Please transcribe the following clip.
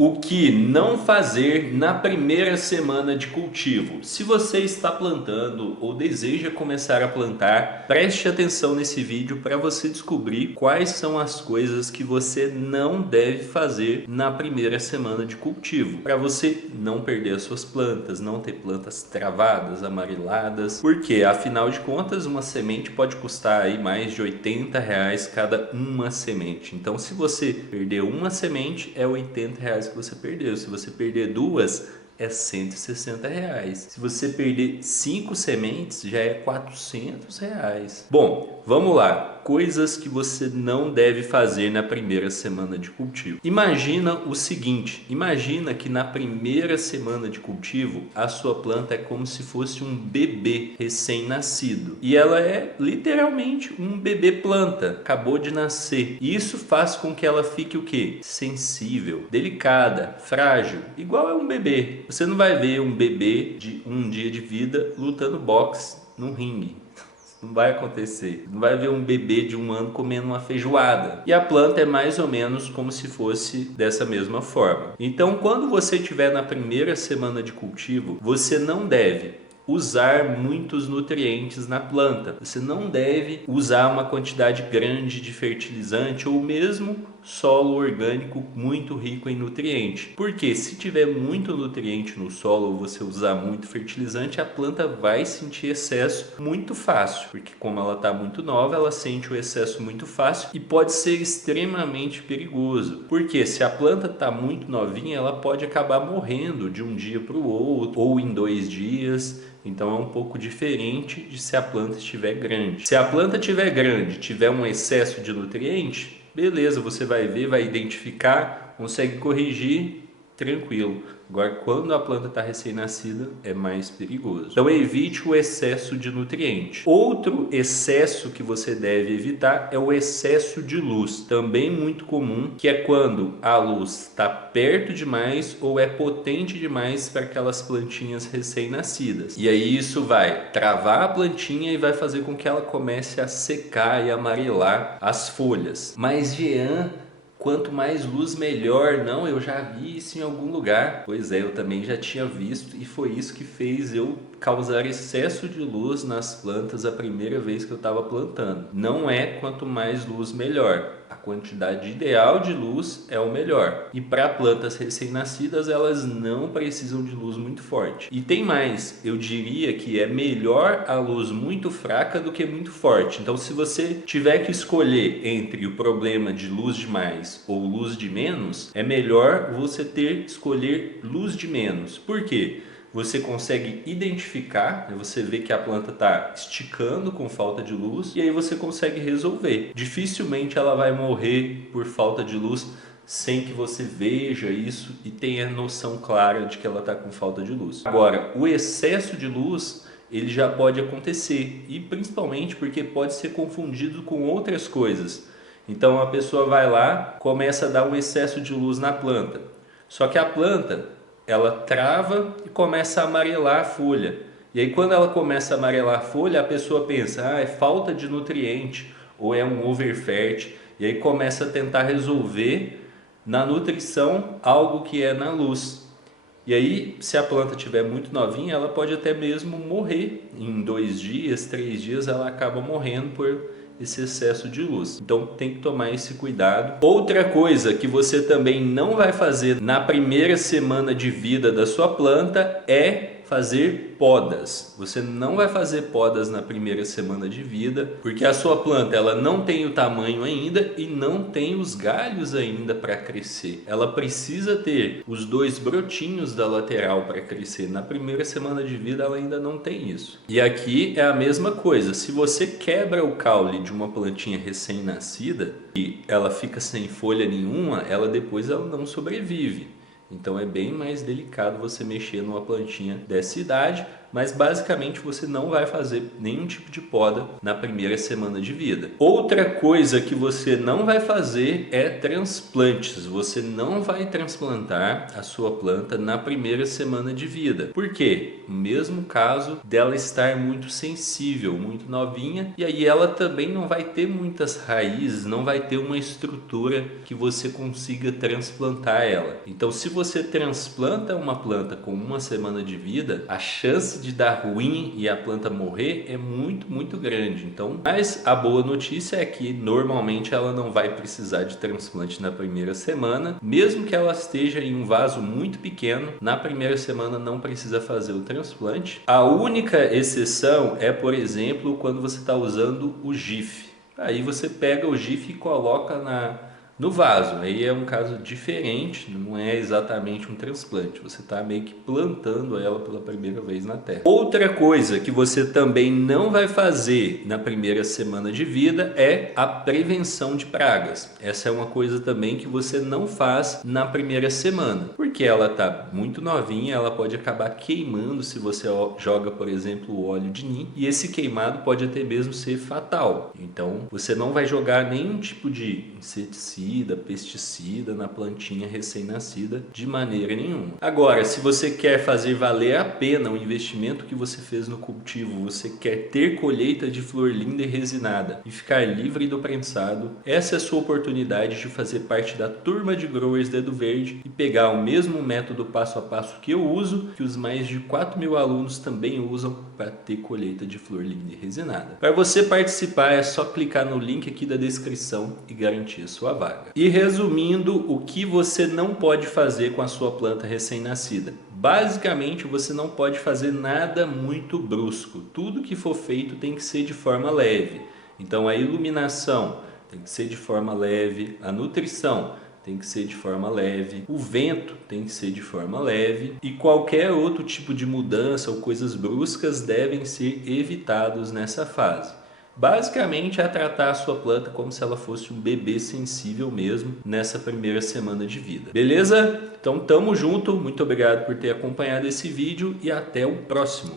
O que não fazer na primeira semana de cultivo? Se você está plantando ou deseja começar a plantar, preste atenção nesse vídeo para você descobrir quais são as coisas que você não deve fazer na primeira semana de cultivo, para você não perder as suas plantas, não ter plantas travadas, amareladas, porque afinal de contas uma semente pode custar aí mais de R$ 80 cada uma semente. Então se você perder uma semente é R$ 80 que você perdeu. Se você perder duas, é R$ 160. Se você perder 5 sementes, já é R$ 400. Bom, vamos lá. Coisas que você não deve fazer na primeira semana de cultivo. Imagina o seguinte, imagina que na primeira semana de cultivo, a sua planta é como se fosse um bebê recém-nascido. E ela é literalmente um bebê planta, acabou de nascer. E isso faz com que ela fique o quê? Sensível, delicada, frágil, igual é um bebê. Você não vai ver um bebê de um dia de vida lutando boxe no ringue. Não vai acontecer. Não vai ver um bebê de 1 ano comendo uma feijoada. E a planta é mais ou menos como se fosse dessa mesma forma. Então, quando você estiver na primeira semana de cultivo, você não deve usar muitos nutrientes na planta. Você não deve usar uma quantidade grande de fertilizante ou mesmo solo orgânico muito rico em nutriente. Porque se tiver muito nutriente no solo ou você usar muito fertilizante, a planta vai sentir excesso muito fácil. Porque como ela está muito nova, ela sente o excesso muito fácil e pode ser extremamente perigoso. Porque se a planta está muito novinha, ela pode acabar morrendo de um dia para o outro ou em 2 dias. Então é um pouco diferente de se a planta estiver grande. Se a planta estiver grande, tiver um excesso de nutriente, beleza, você vai ver, vai identificar, consegue corrigir, tranquilo. Agora, quando a planta está recém-nascida, é mais perigoso. Então, evite o excesso de nutriente. Outro excesso que você deve evitar é o excesso de luz. Também muito comum, que é quando a luz está perto demais ou é potente demais para aquelas plantinhas recém-nascidas. E aí isso vai travar a plantinha e vai fazer com que ela comece a secar e amarelar as folhas. Mas, Jean, quanto mais luz, melhor. Não, eu já vi isso em algum lugar. Pois é, eu também já tinha visto e foi isso que fez eu causar excesso de luz nas plantas a primeira vez que eu estava plantando. Não é quanto mais luz, melhor. A quantidade ideal de luz é o melhor. E para plantas recém-nascidas, elas não precisam de luz muito forte. E tem mais, eu diria que é melhor a luz muito fraca do que muito forte. Então, se você tiver que escolher entre o problema de luz demais ou luz de menos, é melhor você escolher luz de menos. Por quê? Você consegue identificar, você vê que a planta está esticando com falta de luz e aí você consegue resolver. Dificilmente ela vai morrer por falta de luz sem que você veja isso e tenha noção clara de que ela está com falta de luz. Agora, o excesso de luz ele já pode acontecer e principalmente porque pode ser confundido com outras coisas. Então a pessoa vai lá, começa a dar um excesso de luz na planta. Só que a planta ela trava e começa a amarelar a folha. E aí quando ela começa a amarelar a folha, a pessoa pensa, é falta de nutriente ou é um overfert. E aí começa a tentar resolver na nutrição algo que é na luz. E aí, se a planta estiver muito novinha, ela pode até mesmo morrer. Em 2 dias, 3 dias, ela acaba morrendo por esse excesso de luz. Então tem que tomar esse cuidado. Outra coisa que você também não vai fazer na primeira semana de vida da sua planta é fazer podas. Você não vai fazer podas na primeira semana de vida, porque a sua planta ela não tem o tamanho ainda e não tem os galhos ainda para crescer. Ela precisa ter os 2 brotinhos da lateral para crescer. Na primeira semana de vida ela ainda não tem isso. E aqui é a mesma coisa. Se você quebra o caule de uma plantinha recém-nascida e ela fica sem folha nenhuma, depois ela não sobrevive. Então é bem mais delicado você mexer numa plantinha dessa idade, mas basicamente você não vai fazer nenhum tipo de poda na primeira semana de vida. Outra coisa que você não vai fazer é transplantes. Você não vai transplantar a sua planta na primeira semana de vida. Por quê? No mesmo caso dela estar muito sensível, muito novinha, e aí ela também não vai ter muitas raízes, não vai ter uma estrutura que você consiga transplantar ela. Então, se você transplanta uma planta com uma semana de vida, a chance de dar ruim e a planta morrer é muito grande. Então, mas a boa notícia é que normalmente ela não vai precisar de transplante na primeira semana, mesmo que ela esteja em um vaso muito pequeno, na primeira semana não precisa fazer o transplante. A única exceção é, por exemplo, quando você está usando o GIF. Aí você pega o GIF e coloca no vaso. Aí é um caso diferente, não é exatamente um transplante. Você está meio que plantando ela pela primeira vez na terra. Outra coisa que você também não vai fazer na primeira semana de vida é a prevenção de pragas. Essa é uma coisa também que você não faz na primeira semana, porque ela está muito novinha, ela pode acabar queimando se você joga, por exemplo, o óleo de NIM, e esse queimado pode até mesmo ser fatal. Então, você não vai jogar nenhum tipo de inseticida, pesticida na plantinha recém-nascida de maneira nenhuma. Agora, se você quer fazer valer a pena o investimento que você fez no cultivo, você quer ter colheita de flor linda e resinada e ficar livre do prensado, essa é a sua oportunidade de fazer parte da turma de growers Dedo Verde e pegar o mesmo método passo a passo que eu uso, que os mais de 4.000 alunos também usam para ter colheita de flor linda e resinada. Para você participar é só clicar no link aqui da descrição e garantir a sua vaga. E resumindo, o que você não pode fazer com a sua planta recém-nascida? Basicamente, você não pode fazer nada muito brusco. Tudo que for feito tem que ser de forma leve. Então, a iluminação tem que ser de forma leve, a nutrição tem que ser de forma leve, o vento tem que ser de forma leve e qualquer outro tipo de mudança ou coisas bruscas devem ser evitados nessa fase. Basicamente é tratar a sua planta como se ela fosse um bebê sensível mesmo nessa primeira semana de vida. Beleza? Então tamo junto, muito obrigado por ter acompanhado esse vídeo e até o próximo.